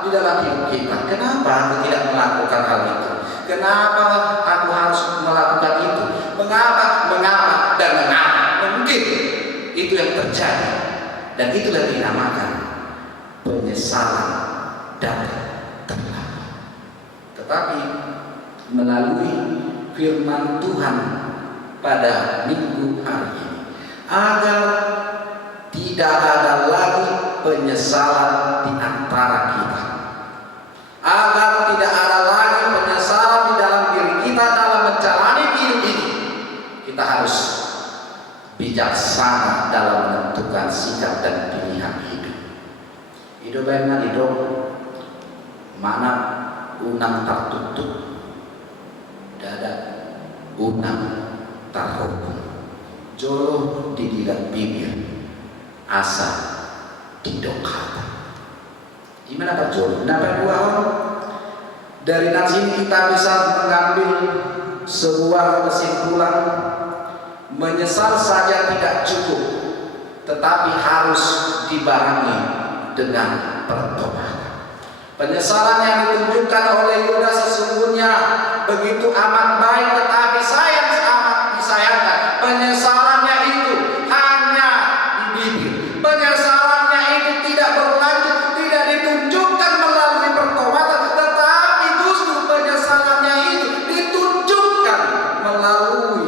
di dalam hidup kita. Kenapa aku tidak melakukan hal itu? Kenapa aku harus melakukan itu? Mengapa? Mungkin itu yang terjadi. Dan itulah dinamakan penyesalan dan terlambat. Tetapi melalui firman Tuhan pada minggu hari ini, agar tidak ada lagi penyesalan di antara kita, agar tidak ada lagi penyesalan di dalam diri kita dalam menjalani hidup ini, kita harus bijaksana dalam menentukan sikap dan pilihan hidup. Hidup dengan hidup mana unang tertutup, dada unang terhukum, jolo didilat bibir, asa didokata. Gimana Pak Jolo? Kenapa dua orang? Dari nats ini kita bisa mengambil sebuah kesimpulan. Menyesal saja tidak cukup, tetapi harus dibarengi dengan pertobatan. Penyesalan yang ditunjukkan oleh Yudas sesungguhnya begitu amat baik, tetapi sayang amat disayangkan. Penyesalannya itu hanya di bibir. Penyesalannya itu tidak berlanjut, tidak ditunjukkan melalui pertobatan, tetapi justru penyesalannya itu ditunjukkan melalui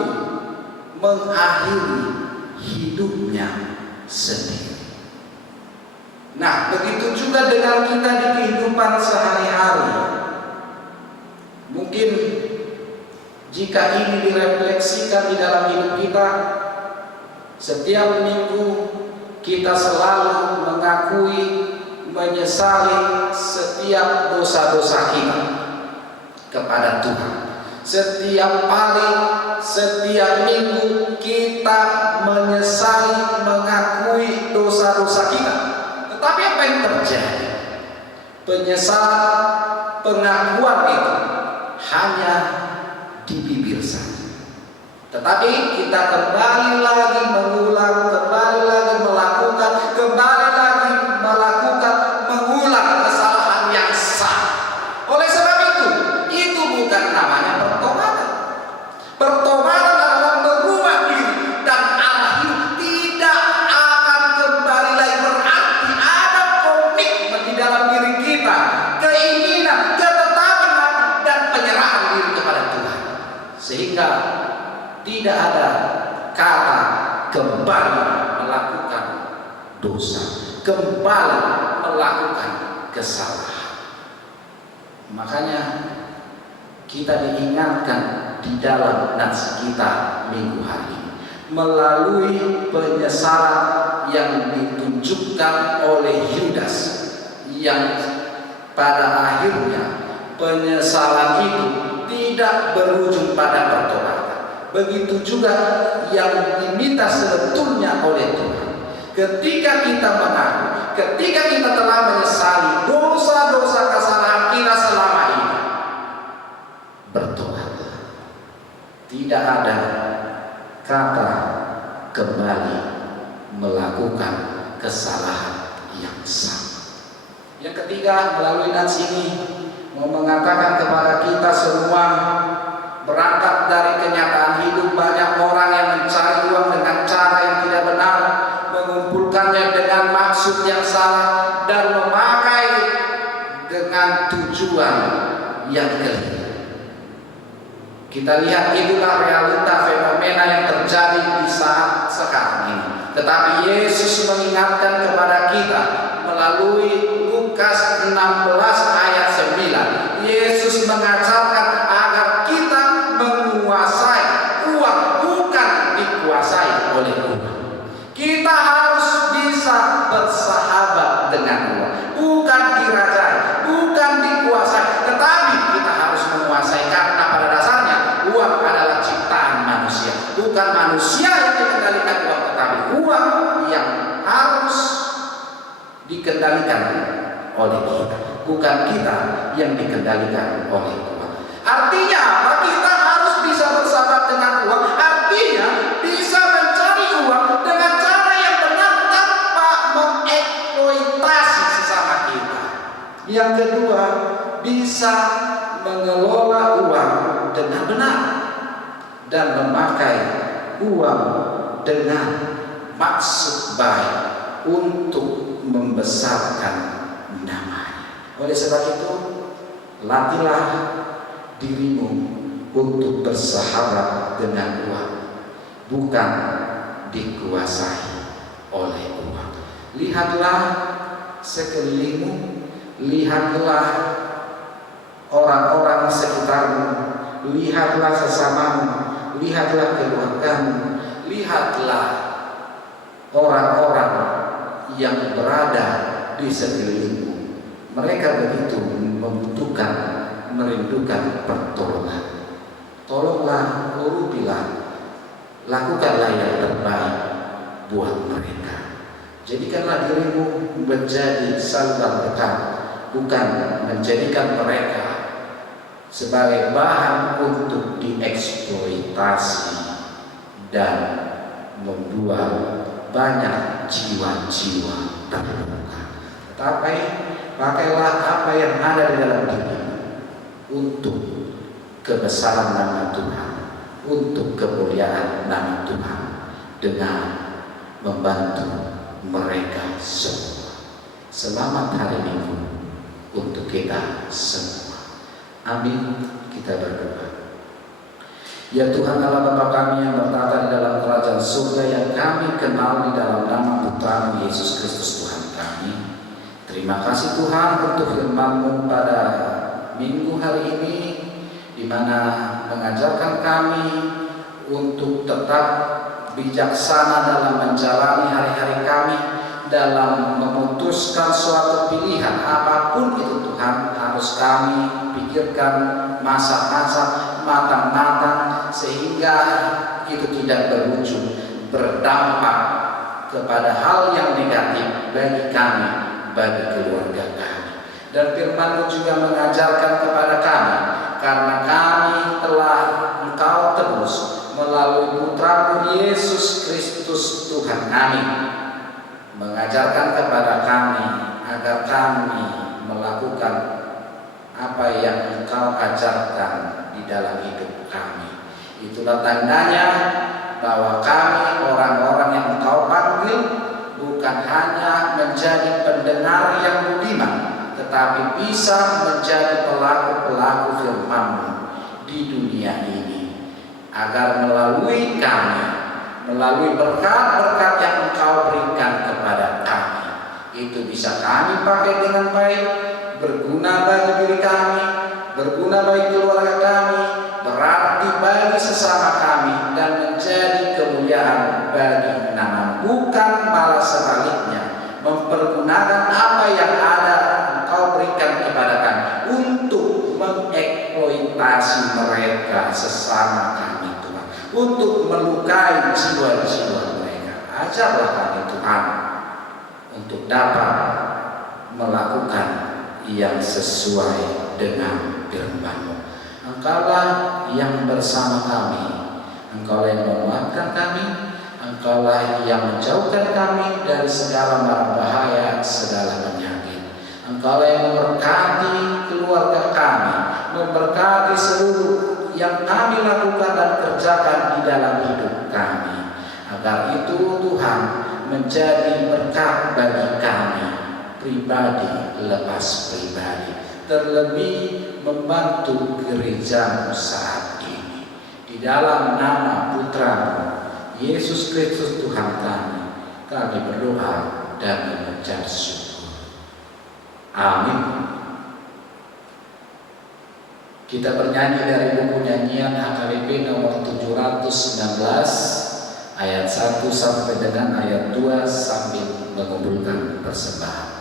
mengakhiri hidupnya sendiri. Nah, begitu juga dengan kita di kehidupan sehari-hari. Mungkin jika ini direfleksikan di dalam hidup kita, setiap minggu kita selalu mengakui, menyesali setiap dosa-dosa kita kepada Tuhan. Setiap hari, setiap minggu kita menyesali, mengakui dosa-dosa kita. Tetapi apa yang terjadi? Penyesalan, pengakuan itu hanya di bibir saja. Tetapi kita kembali lagi mengulang, kembali lagi melakukan, kembali lagi melakukan, mengulang kesalahan yang sama. Oleh sebab itu bukan namanya pertobatan. Pertobatan adalah merubah diri dan arah hidup tidak akan kembali lagi. Berarti ada komitmen di dalam diri kita, keinginan, ketetapan hati, dan penyerahan diri kepada Tuhan, sehingga tidak ada kata kembali melakukan dosa, kembali melakukan kesalahan. Makanya kita diingatkan di dalam nats kita minggu hari ini melalui penyesalan yang ditunjukkan oleh Yudas, yang pada akhirnya penyesalan itu tidak berujung pada pertobatan. Begitu juga yang diminta sebetulnya oleh Tuhan. Ketika kita mengaku, ketika kita telah menyesali dosa-dosa kesalahan kita tidak ada kata kembali melakukan kesalahan yang sama. Yang ketiga, melalui nats ini mau mengatakan kepada kita semua, berangkat dari kenyataan hidup banyak orang yang mencari uang dengan cara yang tidak benar, mengumpulkannya dengan maksud yang salah, dan memakai dengan tujuan yang keliru. Kita lihat itulah realita fenomena yang terjadi di saat sekarang ini. Tetapi Yesus mengingatkan kepada kita melalui Lukas 16 ayat 9. Yesus mengajarkan agar kita menguasai uang, bukan dikuasai oleh uang. Kita harus bisa bersahabat dengan uang, bukan dirajai, bukan dikuasai, tetapi kita harus menguasai, karena pada dasarnya uang adalah ciptaan manusia. Bukan manusia yang dikendalikan uang, tetapi uang yang harus dikendalikan oleh kita. Bukan kita yang dikendalikan oleh uang. Artinya apa? Kita harus bisa bersahabat dengan uang. Artinya bisa mencari uang dengan cara yang benar tanpa mengeksploitasi sesama kita. Yang kedua, bisa mengelola uang dengan benar dan memakai uang dengan maksud baik untuk membesarkan namanya. Oleh sebab itu, latihlah dirimu untuk bersahabat dengan uang, bukan dikuasai oleh uang. Lihatlah sekelilingmu, lihatlah orang-orang sekitarmu, lihatlah sesamamu, lihatlah keluargamu, lihatlah orang-orang yang berada di sekelilingmu. Mereka begitu membutuhkan, merindukan pertolongan. Tolonglah, urupilah, lakukanlah yang terbaik buat mereka. Jadikanlah dirimu menjadi saluran berkat, bukan menjadikan mereka sebagai bahan untuk dieksploitasi dan membuat banyak jiwa-jiwa terluka. Tetapi pakailah apa yang ada di dalam diri untuk kebesaran nama Tuhan, untuk kemuliaan nama Tuhan, dengan membantu mereka semua. Selamat hari Minggu untuk kita semua. Amin. Kita berdoa. Ya Tuhan Allah Bapa kami yang bertata di dalam kerajaan surga, yang kami kenal di dalam nama Putra Yesus Kristus Tuhan kami. Terima kasih Tuhan untuk firman-Mu pada minggu hari ini, di mana mengajarkan kami untuk tetap bijaksana dalam menjalani hari-hari kami, dalam memutuskan suatu pilihan apapun itu Tuhan, harus kami pikirkan masak-masak, matang-matang, sehingga itu tidak berujung berdampak kepada hal yang negatif bagi kami, bagi keluarga kami. Dan firman-Mu juga mengajarkan kepada kami, karena kami telah Engkau tebus melalui Putra-Mu Yesus Kristus Tuhan kami, mengajarkan kepada kami agar kami melakukan apa yang Engkau ajarkan di dalam hidup kami. Itulah tandanya bahwa kami orang-orang yang Engkau panggil bukan hanya menjadi pendengar yang budiman, tetapi bisa menjadi pelaku-pelaku firman-Mu di dunia ini, agar melalui kami, melalui berkat-berkat yang Engkau berikan kepada kami, itu bisa kami pakai dengan baik, berguna bagi diri kami, berguna bagi keluarga kami, berarti bagi sesama kami, dan menjadi kemuliaan bagi nama, bukan malah sebaliknya, mempergunakan apa yang ada Engkau berikan kepada kami untuk mengeksploitasi mereka sesama kami Tuhan, untuk melukai jiwa-jiwa mereka. Ajarlah kami Tuhan untuk dapat melakukan yang sesuai dengan firman-Mu. Engkaulah yang bersama kami Engkaulah yang menguatkan kami, Engkaulah yang menjauhkan kami dari segala mara bahaya, segala penyakit. Engkaulah yang memberkati keluarga kami, memberkati seluruh yang kami lakukan dan kerjakan di dalam hidup kami. Agar itu Tuhan menjadi berkat bagi kami, pribadi lepas pribadi, terlebih membantu gerejamu saat ini. Di dalam nama Putra-Mu Yesus Kristus Tuhan kami berdoa dan mengucap syukur. Amin. Kita bernyanyi dari buku nyanyian HKBP nomor 719 ayat 1 sampai dengan ayat 2 sambil mengumpulkan persembahan.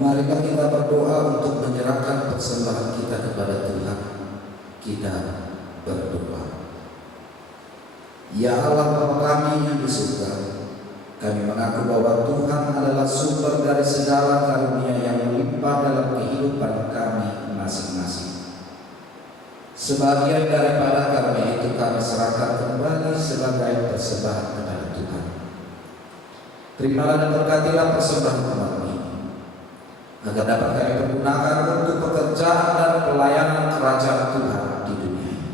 Marilah kita berdoa untuk menyerahkan persembahan kita kepada Tuhan. Kita berdoa. Ya Allah Bapa kami yang di surga, kami mengaku bahwa Tuhan adalah sumber dari segala karunia yang melimpah dalam kehidupan kami masing-masing. Sebagian daripada karunia itu kami serahkan kembali sebagai persembahan kepada Tuhan. Terimalah dan berkatilah persembahan kami, agar dapat kami pergunakan untuk pekerjaan dan pelayanan kerajaan Tuhan di dunia ini.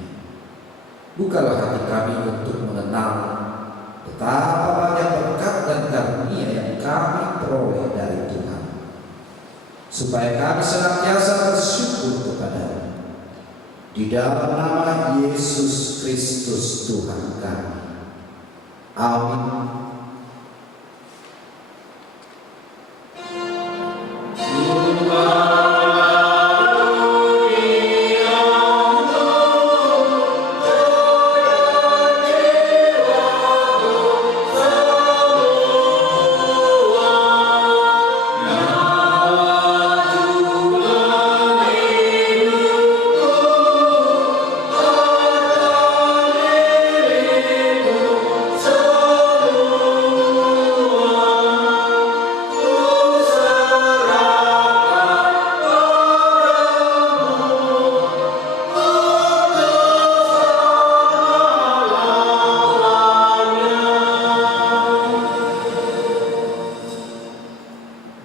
Bukalah hati kami untuk mengenal betapa banyak berkat dan karunia yang kami peroleh dari Tuhan, supaya kami senantiasa bersyukur kepada-Mu. Di dalam nama Yesus Kristus Tuhan kami. Amin.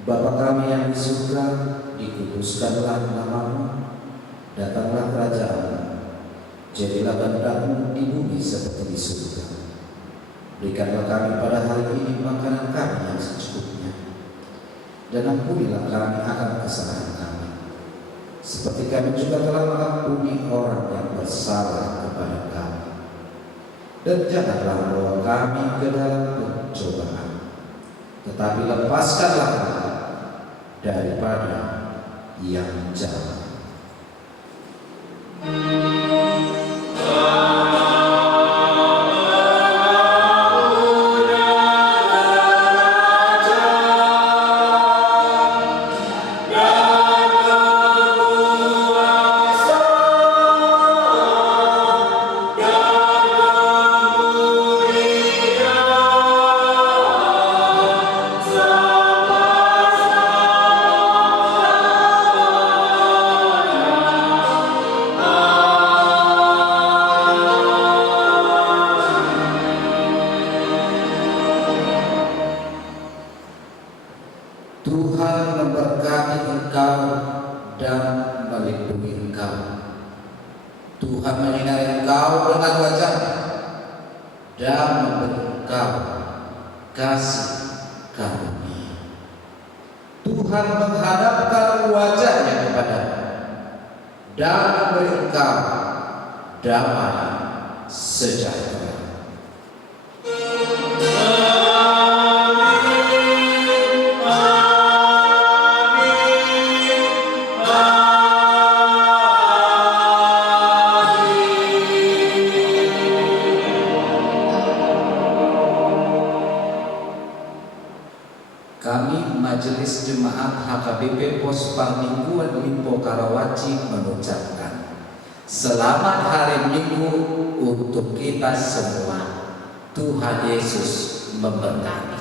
Bapa kami yang di surga, dikuduskanlah nama-Mu, datanglah kerajaan-Mu, jadilah kehendak-Mu di bumi seperti di surga. Berikanlah kami pada hari ini makanan kami yang secukupnya, dan ampunilah kami akan kesalahan kami, seperti kami juga telah mengampuni orang yang bersalah kepada kami. dan janganlah bawa kami ke dalam pencobaan, tetapi lepaskanlah kami daripada yang jahat. Tuhan memberkati engkau dan melindungi engkau. Tuhan menyinari engkau dengan wajah-Nya dan memberi engkau kasih karunia. Tuhan menghadapkan wajah-Nya kepadamu dan memberi engkau damai sejahtera. Kami Majelis Jemaat HKBP Pos Parmingguan Limpo Karawaci mengucapkan selamat hari Minggu untuk kita semua. Tuhan Yesus memberkati.